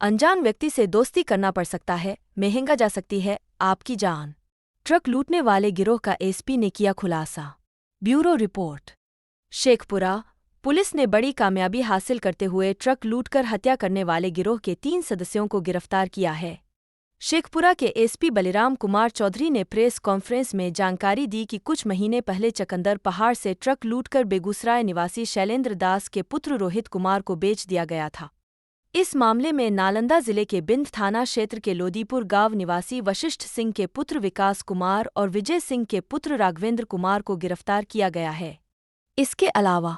अनजान व्यक्ति से दोस्ती करना पड़ सकता है, महंगा जा सकती है आपकी जान। ट्रक लूटने वाले गिरोह का एसपी ने किया खुलासा। Bureau report. शेखपुरा पुलिस ने बड़ी कामयाबी हासिल करते हुए ट्रक लूटकर हत्या करने वाले गिरोह के 3 सदस्यों को गिरफ्तार किया है। शेखपुरा के एसपी बलिराम कुमार चौधरी ने प्रेस कॉन्फ्रेंस में जानकारी दी कि कुछ महीने पहले चकंदर पहाड़ से ट्रक लूटकर बेगूसराय निवासी शैलेंद्र दास के पुत्र रोहित कुमार को बेच दिया गया था। इस मामले में नालंदा जिले के बिंद थाना क्षेत्र के लोदीपुर गांव निवासी वशिष्ठ सिंह के पुत्र विकास कुमार और विजय सिंह के पुत्र राघवेंद्र कुमार को गिरफ्तार किया गया है। इसके अलावा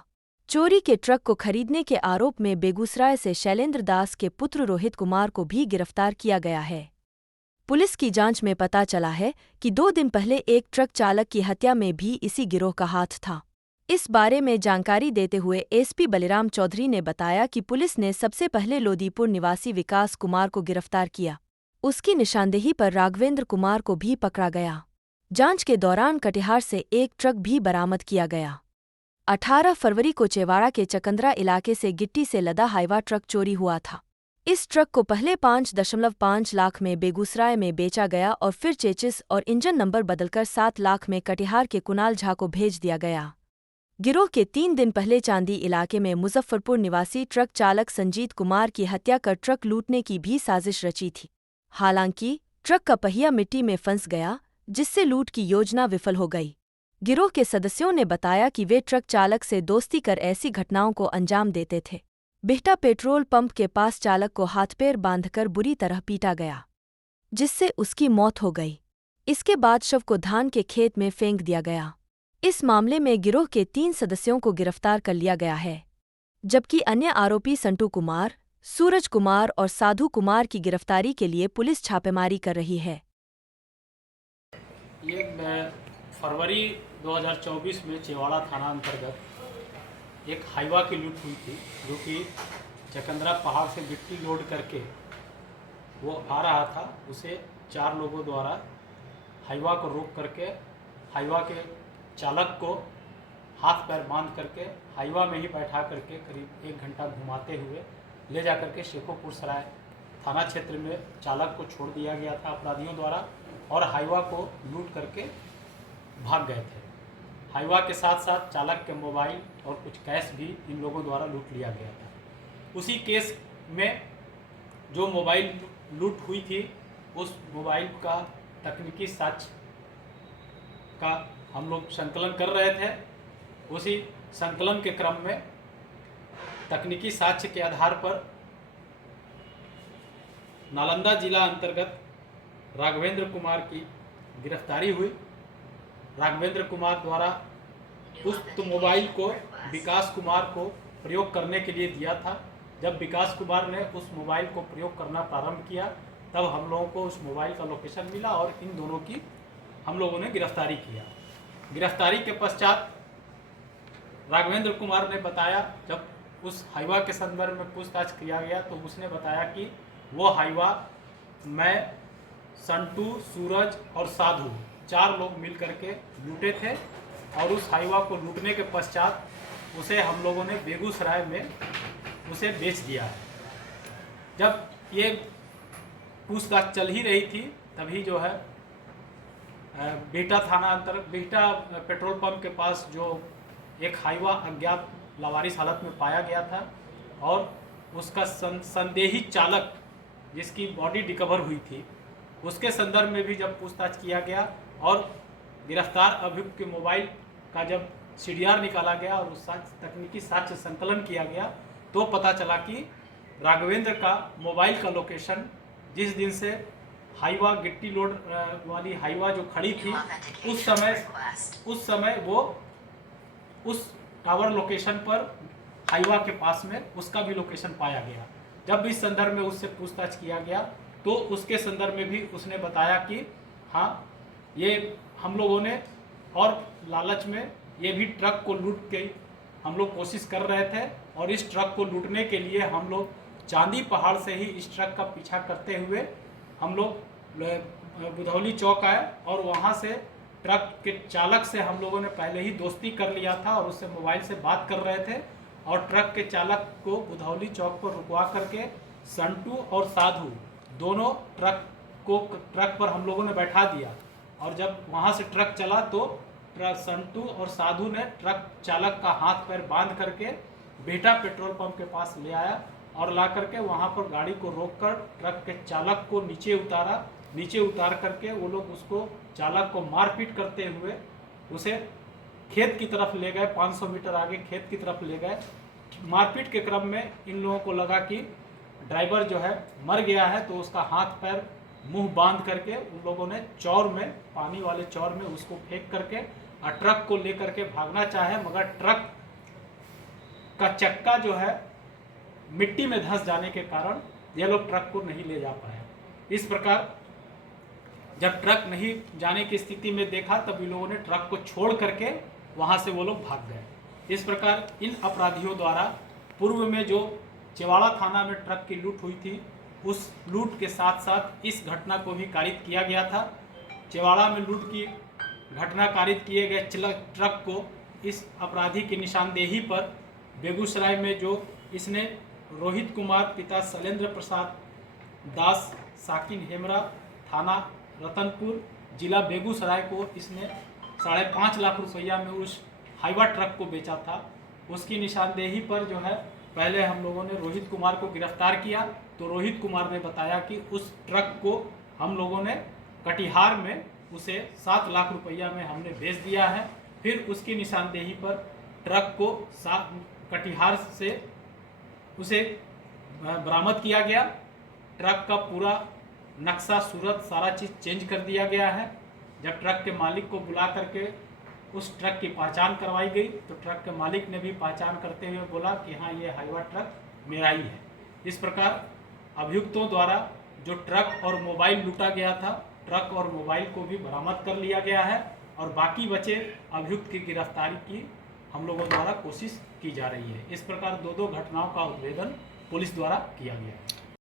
चोरी के ट्रक को खरीदने के आरोप में बेगूसराय से शैलेंद्र दास के पुत्र रोहित कुमार को भी गिरफ्तार किया गया है। पुलिस की जांच में पता चला है कि 2 दिन पहले एक ट्रक चालक की हत्या में भी इसी गिरोह का हाथ था। इस बारे में जानकारी देते हुए एसपी बलिराम चौधरी ने बताया कि पुलिस ने सबसे पहले लोदीपुर निवासी विकास कुमार को गिरफ्तार किया। उसकी निशानदेही पर राघवेंद्र कुमार को भी पकड़ा गया। जांच के दौरान कटिहार से एक ट्रक भी बरामद किया गया। 18 फरवरी को चेवाड़ा के चकंदरा इलाके से गिट्टी से लदा हाईवा ट्रक चोरी हुआ था। इस ट्रक को पहले 5.5 लाख में बेगूसराय में बेचा गया और फिर चेचिस और इंजन नंबर बदलकर 7 लाख में कटिहार के कुणाल झा को भेज दिया गया। गिरोह के 3 दिन पहले चांदी इलाके में मुजफ्फरपुर निवासी ट्रक चालक संजीत कुमार की हत्या कर ट्रक लूटने की भी साजिश रची थी। हालांकि ट्रक का पहिया मिट्टी में फंस गया, जिससे लूट की योजना विफल हो गई। गिरोह के सदस्यों ने बताया कि वे ट्रक चालक से दोस्ती कर ऐसी घटनाओं को अंजाम देते थे। बिहटा पेट्रोल पंप के पास चालक को हाथ-पैर बांधकर बुरी तरह पीटा गया, जिससे उसकी मौत हो गई। इसके बाद शव को धान के खेत में फेंक दिया गया। इस मामले में गिरोह के 3 सदस्यों को गिरफ्तार कर लिया गया है, जबकि अन्य आरोपी संटू कुमार, सूरज कुमार और साधु कुमार की गिरफ्तारी के लिए पुलिस छापेमारी कर रही है। ये फरवरी 2024 में चेवाड़ा थाना अंतर्गत एक हाईवा की लूट हुई थी, जो कि चकंदरा पहाड़ से गिट्टी लोड करके वो आ रहा था। उसे 4 लोगों द्वारा हाईवा को रोक करके हाईवा के चालक को हाथ पैर बांध करके हाईवा में ही बैठा करके करीब 1 घंटा घुमाते हुए ले जा करके शेखोपुर सराय थाना क्षेत्र में चालक को छोड़ दिया गया था अपराधियों द्वारा, और हाईवा को लूट करके भाग गए थे। हाईवा के साथ साथ चालक के मोबाइल और कुछ कैश भी इन लोगों द्वारा लूट लिया गया था। उसी केस में जो मोबाइल लूट हुई थी, उस मोबाइल का तकनीकी साक्ष्य का हम लोग संकलन कर रहे थे। उसी संकलन के क्रम में तकनीकी साक्ष्य के आधार पर नालंदा जिला अंतर्गत राघवेंद्र कुमार की गिरफ्तारी हुई। राघवेंद्र कुमार द्वारा उस मोबाइल को विकास कुमार को प्रयोग करने के लिए दिया था। जब विकास कुमार ने उस मोबाइल को प्रयोग करना प्रारंभ किया, तब हम लोगों को उस मोबाइल का लोकेशन मिला और इन दोनों की हम लोगों ने गिरफ्तारी किया। गिरफ्तारी के पश्चात राघवेंद्र कुमार ने बताया, जब उस हाईवा के संदर्भ में पूछताछ किया गया तो उसने बताया कि वो हाईवा मैं, संटू, सूरज और साधु 4 लोग मिल करके लूटे थे, और उस हाईवा को लूटने के पश्चात उसे हम लोगों ने बेगूसराय में उसे बेच दिया है। जब ये पूछताछ चल ही रही थी, तभी जो है बिहटा थाना अंतर्गत बिहटा पेट्रोल पंप के पास जो एक हाईवा अज्ञात लावारिस हालत में पाया गया था, और उसका संदेही चालक जिसकी बॉडी रिकवर हुई थी, उसके संदर्भ में भी जब पूछताछ किया गया और गिरफ्तार अभियुक्त के मोबाइल का जब सीडीआर निकाला गया और उस तकनीकी साक्ष्य संकलन किया गया, तो पता चला कि राघवेंद्र का मोबाइल का लोकेशन जिस दिन से हाईवा गिट्टी लोड वाली हाईवा जो खड़ी थी, उस समय वो उस टावर लोकेशन पर हाईवा के पास में उसका भी लोकेशन पाया गया। जब इस संदर्भ में उससे पूछताछ किया गया, तो उसके संदर्भ में भी उसने बताया कि हाँ, ये हम लोगों ने और लालच में ये भी ट्रक को लूट के हम लोग कोशिश कर रहे थे, और इस ट्रक को लूटने के लिए हम लोग चांदी पहाड़ से ही इस ट्रक का पीछा करते हुए हम लोग बुधौली चौक आए, और वहाँ से ट्रक के चालक से हम लोगों ने पहले ही दोस्ती कर लिया था और उससे मोबाइल से बात कर रहे थे, और ट्रक के चालक को बुधौली चौक पर रुकवा करके संटू और साधु दोनों ट्रक पर हम लोगों ने बैठा दिया, और जब वहाँ से ट्रक चला तो संटू और साधु ने ट्रक चालक का हाथ पैर बांध करके बेटा पेट्रोल पंप के पास ले आया और ला करके वहाँ पर गाड़ी को रोककर ट्रक के चालक को नीचे उतारा। नीचे उतार करके वो लोग उसको चालक को मारपीट करते हुए उसे खेत की तरफ ले गए, 500 मीटर आगे खेत की तरफ ले गए। मारपीट के क्रम में इन लोगों को लगा कि ड्राइवर जो है मर गया है, तो उसका हाथ पैर मुंह बांध करके उन लोगों ने चौर में, पानी वाले चौर में उसको फेंक करके और ट्रक को लेकर के भागना चाहे, मगर ट्रक का चक्का जो है मिट्टी में धंस जाने के कारण ये लोग ट्रक को नहीं ले जा पाए। इस प्रकार जब ट्रक नहीं जाने की स्थिति में देखा तब इन लोगों ने ट्रक को छोड़ करके वहां से वो लोग भाग गए। इस प्रकार इन अपराधियों द्वारा पूर्व में जो चेवाड़ा थाना में ट्रक की लूट हुई थी, उस लूट के साथ साथ इस घटना को भी कारित किया गया था। चेवाड़ा में लूट की घटना कारित किए गए ट्रक को इस अपराधी की निशानदेही पर बेगूसराय में जो इसने रोहित कुमार पिता शैलेंद्र प्रसाद दास साकिन हेमरा थाना रतनपुर जिला बेगूसराय को इसने 5.5 लाख रुपया में उस हाईवा ट्रक को बेचा था। उसकी निशानदेही पर जो है पहले हम लोगों ने रोहित कुमार को गिरफ्तार किया, तो रोहित कुमार ने बताया कि उस ट्रक को हम लोगों ने कटिहार में उसे 7 लाख रुपया में हमने बेच दिया है। फिर उसकी निशानदेही पर ट्रक को कटिहार से उसे बरामद किया गया। ट्रक का पूरा नक्शा सूरत सारा चीज़ चेंज कर दिया गया है। जब ट्रक के मालिक को बुला करके उस ट्रक की पहचान करवाई गई तो ट्रक के मालिक ने भी पहचान करते हुए बोला कि हाँ, ये हाईवा ट्रक मेरा ही है। इस प्रकार अभियुक्तों द्वारा जो ट्रक और मोबाइल लूटा गया था, ट्रक और मोबाइल को भी बरामद कर लिया गया है और बाकी बचे अभियुक्त की गिरफ्तारी की हम लोगों द्वारा कोशिश की जा रही है। इस प्रकार दो घटनाओं का उद्भेदन पुलिस द्वारा किया गया है।